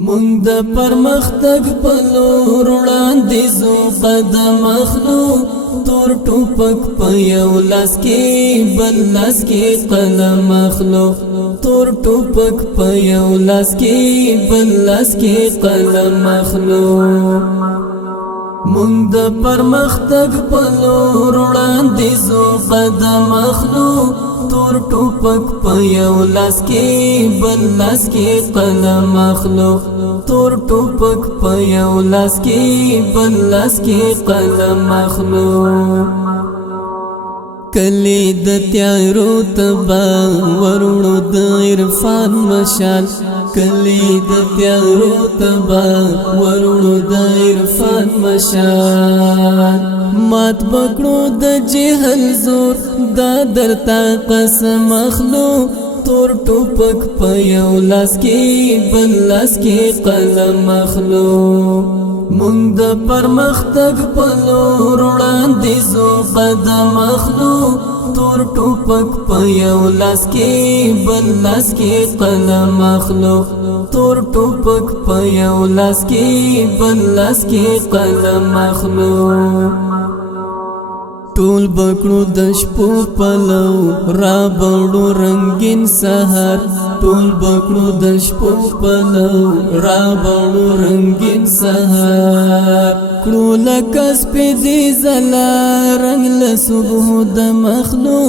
مونږ د پرمختګ په لور وړاندې ځو قدم اخلو تور ټوپک په یو لاس کې بل لاس کې قلم اخلو تور ټوپک په یو لاس کې بل لاس کې قلم اخلو مونږ د پرمختګ په لور وړاندې ځو قدم اخلو تور ټوپک په یو لاس کې بل لاس کې قلم اخلو تور ټوپک په یو لاس کې بل لاس کې قلم اخلو کلی د تیارو تبا ورونو د عرفان مشال کلی د تیارو تبا ورونو د عرفان مشال مات بکړو د جهل زور دا درتا قسم اخلو تور ټوپک په یو لاس کې بل لاس کې قلم اخلو مونږ د پرمختګ په لور وړاندې ځو قدم اخلو تور ټوپک په یو لاس کې بل لاس کې قلم اخلو تور ټوپک په یو لاس کې بل لاس کې قلم اخلو ټول بکړو د شپو پلو را بړو رنگین سحر ټول بکړو د شپو پلو را بړو رنگین سحر کړو لکه سپیدې زلا رنگ له صبح د مخلو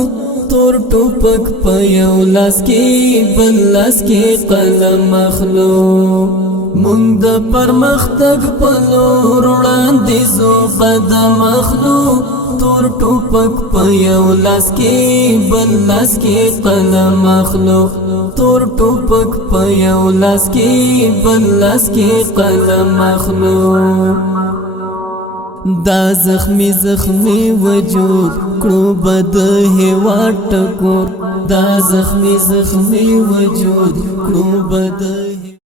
تور ټوپک په یو لاس کې بل لاس کې قلم اخلو مونږ د پرمختګ په لور وړاندې ځو قدم اخلو تور ټوپک په یو لاس کې بل لاس کې قلم اخلو تور ټوپک په یو لاس کې بل لاس کې قلم اخلو دا زخمی وجود کړو بد هوا ټکور دا زخمی وجود کړو بد